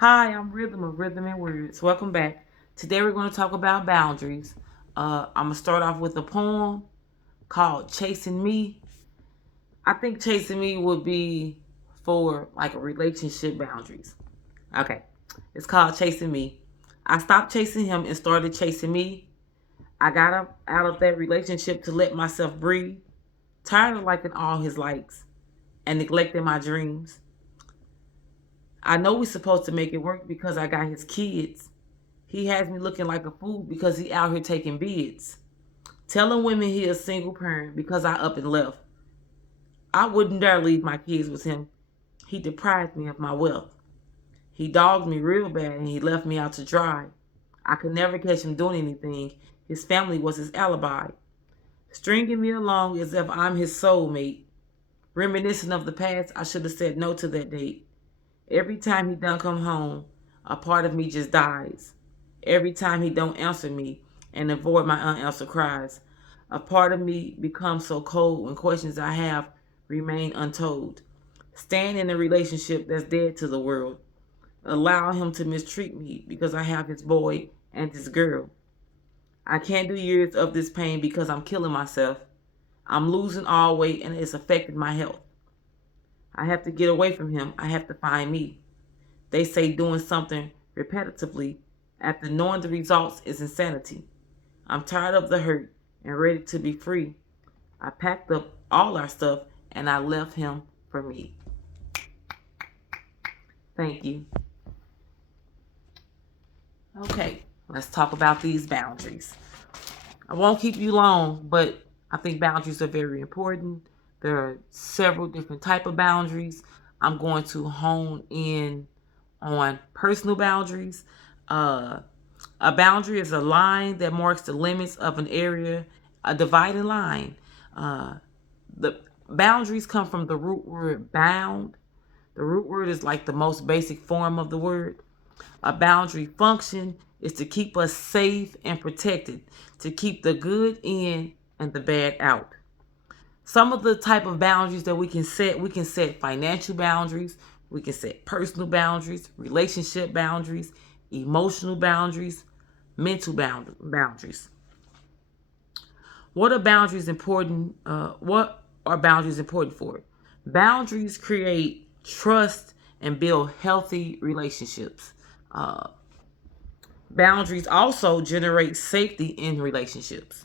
Hi, I'm Rhythm of Rhythm and Words. Welcome back. Today we're going to talk about boundaries. I'm going to start off with a poem called Chasing Me. I think chasing me would be for like a relationship boundaries. Okay. It's called Chasing Me. I stopped chasing him and started chasing me. I got up out of that relationship to let myself breathe. Tired of liking all his likes and neglecting my dreams. I know we're supposed to make it work because I got his kids. He has me looking like a fool because he out here taking bids. Telling women he a single parent because I up and left. I wouldn't dare leave my kids with him. He deprived me of my wealth. He dogged me real bad and he left me out to dry. I could never catch him doing anything. His family was his alibi. Stringing me along as if I'm his soulmate. Reminiscing of the past, I should have said no to that date. Every time he done come home, a part of me just dies. Every time he don't answer me and avoid my unanswered cries, a part of me becomes so cold when questions I have remain untold. Staying in a relationship that's dead to the world. Allow him to mistreat me because I have his boy and his girl. I can't do years of this pain because I'm killing myself. I'm losing all weight and it's affecting my health. I have to get away from him. I have to find me. They say doing something repetitively after knowing the results is insanity. I'm tired of the hurt and ready to be free. I packed up all our stuff and I left him for me. Thank you. Okay, let's talk about these boundaries. I won't keep you long, but I think boundaries are very important. There are several different type of boundaries. I'm going to hone in on personal boundaries. Uh, a boundary is a line that marks the limits of an area, a dividing line. Uh, the boundaries come from the root word bound. The root word is like the most basic form of the word. A boundary function is to keep us safe and protected, to keep the good in and the bad out. Some of the type of boundaries that we can set financial boundaries, we can set personal boundaries, relationship boundaries, emotional boundaries, mental boundaries. What are boundaries important? What are boundaries important for? Boundaries create trust and build healthy relationships. Uh, Boundaries also generate safety in relationships.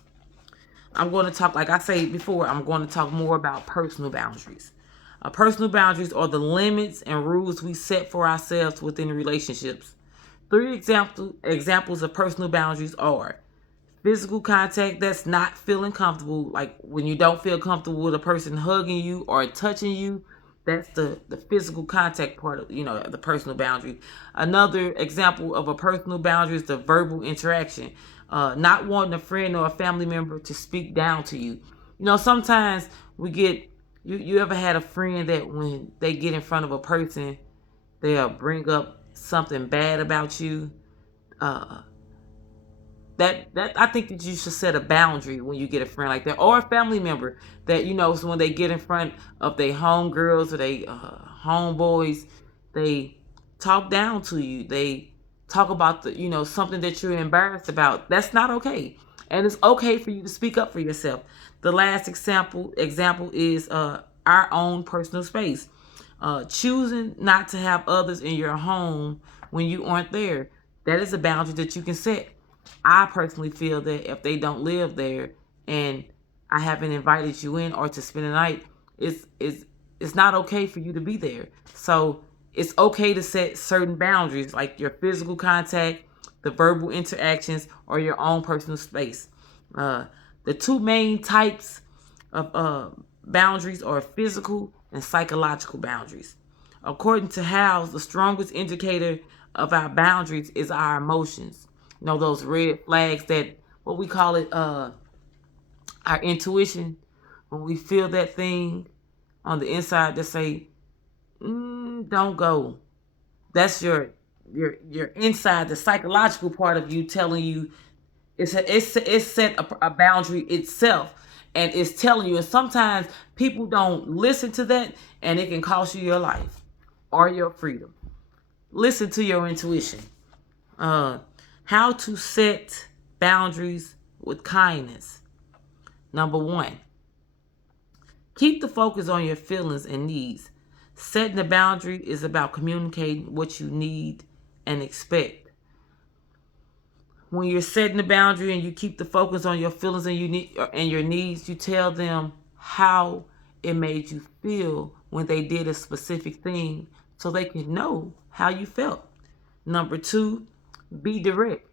I'm going to talk, like I said before, I'm going to talk more about personal boundaries. Personal boundaries are the limits and rules we set for ourselves within relationships. Three examples of personal boundaries are physical contact that's not feeling comfortable, like when you don't feel comfortable with a person hugging you or touching you. That's the physical contact part of the personal boundary. Another example of a personal boundary is the verbal interaction. Not wanting a friend or a family member to speak down to you. Sometimes we get you ever had a friend that when they get in front of a person, they'll bring up something bad about you. Uh, that I think that you should set a boundary when you get a friend like that or a family member that so when they get in front of their homegirls or they homeboys, they talk down to you. They talk about the something that you're embarrassed about. That's not okay, and it's okay for you to speak up for yourself. The last example is our own personal space. Choosing not to have others in your home when you aren't there. That is a boundary that you can set. I personally feel that if they don't live there and I haven't invited you in or to spend the night, it's not okay for you to be there. So it's okay to set certain boundaries like your physical contact, the verbal interactions, or your own personal space. Uh, the two main types of boundaries are physical and psychological boundaries. According to House, the strongest indicator of our boundaries is our emotions. Those red flags that what we call it, our intuition. When we feel that thing on the inside that say, "Don't go." That's your inside, the psychological part of you telling you it's set a boundary itself, and it's telling you. And sometimes people don't listen to that, and it can cost you your life or your freedom. listen to your intuition. How to set boundaries with kindness. Number one, keep the focus on your feelings and needs. Setting a boundary is about communicating what you need and expect. When you're setting a boundary and you keep the focus on your feelings and your needs, you tell them how it made you feel when they did a specific thing so they can know how you felt. Number two, be direct.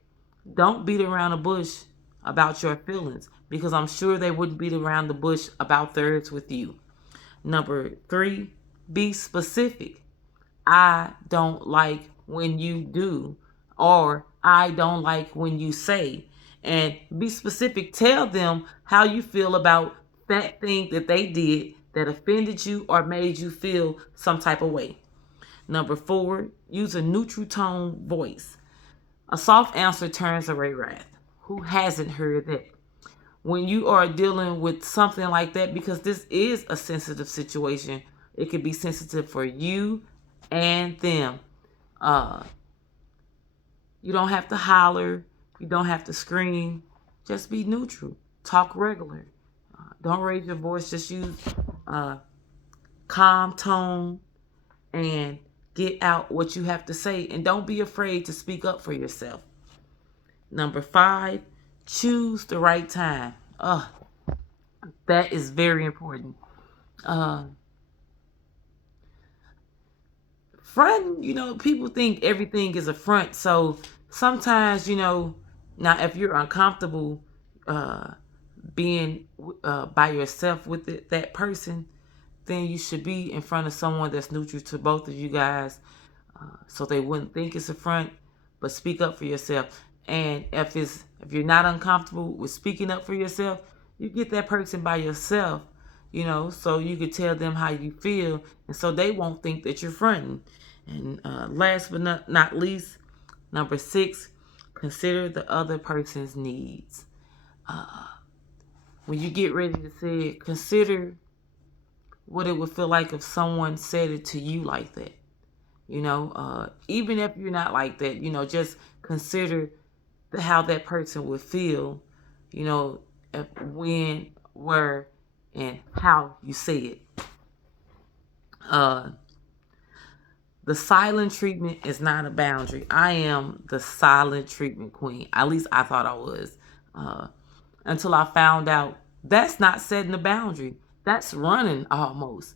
Don't beat around the bush about your feelings because I'm sure they wouldn't beat around the bush about theirs with you. Number three, be specific. I don't like when you do, or I don't like when you say. And be specific. Tell them how you feel about that thing that they did that offended you or made you feel some type of way. Number four, use a neutral tone voice. A soft answer turns away wrath. Who hasn't heard that? When you are dealing with something like that, because this is a sensitive situation, it could be sensitive for you and them. Uh, you don't have to holler. You don't have to scream. Just be neutral. Talk regular. Don't raise your voice. Just use calm tone and get out what you have to say. And don't be afraid to speak up for yourself. Number five, choose the right time. That is very important. Uh, front, people think everything is a front. So sometimes, now if you're uncomfortable being by yourself with that person, then you should be in front of someone that's neutral to both of you guys, so they wouldn't think it's a front. But speak up for yourself. And if you're not uncomfortable with speaking up for yourself, you get that person by yourself, so you could tell them how you feel, and so they won't think that you're fronting. And last but not least, number six, consider the other person's needs. When you get ready to say it, consider what it would feel like if someone said it to you like that. Even if you're not like that, just consider how that person would feel, if, when, where, and how you say it. The silent treatment is not a boundary. I am the silent treatment queen. At least I thought I was. Until I found out that's not setting a boundary. That's running almost.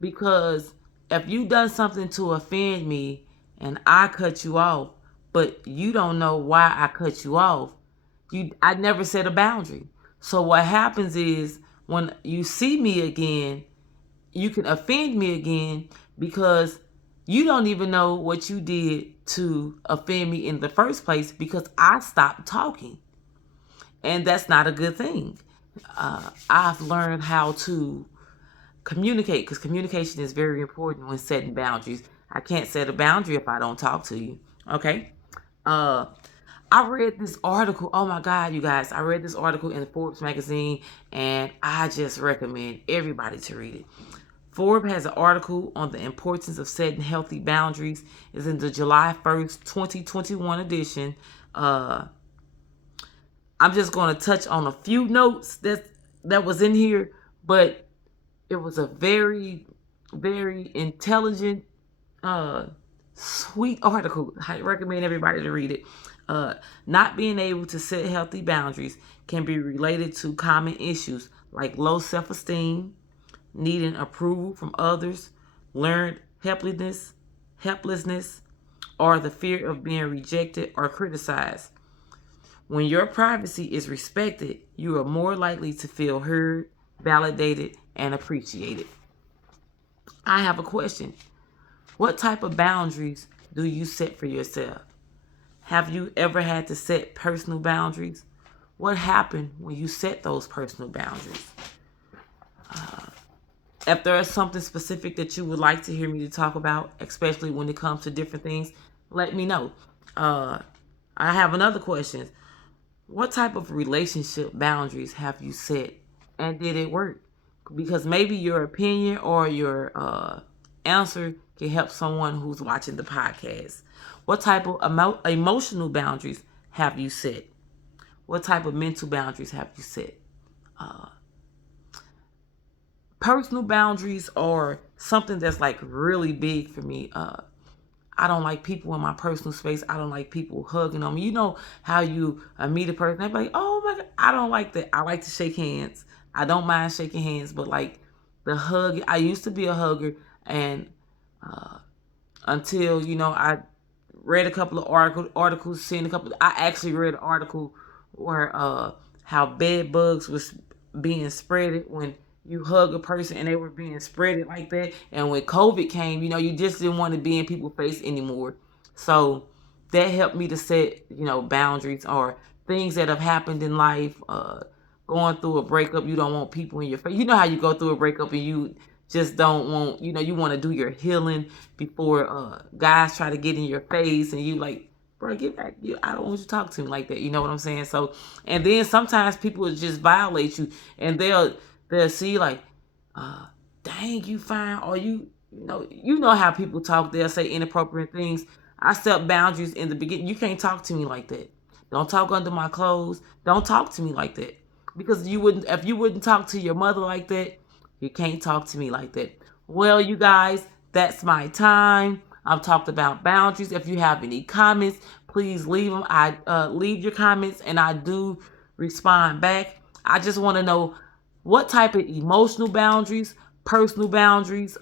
Because if you done something to offend me and I cut you off, but you don't know why I cut you off, I never set a boundary. So what happens is when you see me again, you can offend me again because you don't even know what you did to offend me in the first place because I stopped talking. And that's not a good thing. I've learned how to communicate because communication is very important when setting boundaries. I can't set a boundary if I don't talk to you. Okay. I read this article. Oh my God, you guys. I read this article in Forbes magazine and I just recommend everybody to read it. Forbes has an article on the importance of setting healthy boundaries. It's in the July 1st, 2021 edition. I'm just going to touch on a few notes that was in here, but it was a very, very intelligent, sweet article. I recommend everybody to read it. Not being able to set healthy boundaries can be related to common issues like low self-esteem, needing approval from others, learned helplessness, or the fear of being rejected or criticized. When your privacy is respected, you are more likely to feel heard, validated, and appreciated. I have a question. What type of boundaries do you set for yourself? Have you ever had to set personal boundaries? What happened when you set those personal boundaries? If there is something specific that you would like to hear me to talk about, especially when it comes to different things, let me know. I have another question. What type of relationship boundaries have you set and did it work? Because maybe your opinion or your answer can help someone who's watching the podcast. What type of emotional boundaries have you set? What type of mental boundaries have you set? Uh, Personal boundaries are something that's like really big for me. I don't like people in my personal space. I don't like people hugging on me. You know how you meet a person, they're like, oh my God. I don't like that. I like to shake hands. I don't mind shaking hands, but like the hug, I used to be a hugger. And uh, until, I read a couple of articles, seen a couple, I actually read an article where how bed bugs was being spreaded when you hug a person and they were being spreaded like that. And when COVID came, you just didn't want to be in people's face anymore. So that helped me to set, boundaries or things that have happened in life. Going through a breakup, you don't want people in your face. You know how you go through a breakup and you just don't want, you want to do your healing before guys try to get in your face and you like, bro, get back. I don't want you to talk to me like that. You know what I'm saying? So, and then sometimes people will just violate you and they'll see like, uh, dang, you fine, or you know how people talk. They'll say inappropriate things. I set boundaries in the beginning. You can't talk to me like that. Don't talk under my clothes. Don't talk to me like that. Because if you wouldn't talk to your mother like that, you can't talk to me like that. Well, you guys, that's my time. I've talked about boundaries. If you have any comments, please leave them. I leave your comments, and I do respond back. I just want to know what type of emotional boundaries, personal boundaries,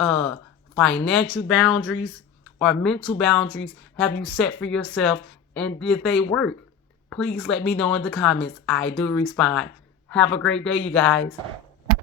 financial boundaries, or mental boundaries have you set for yourself, and did they work? Please let me know in the comments. I do respond. Have a great day, you guys.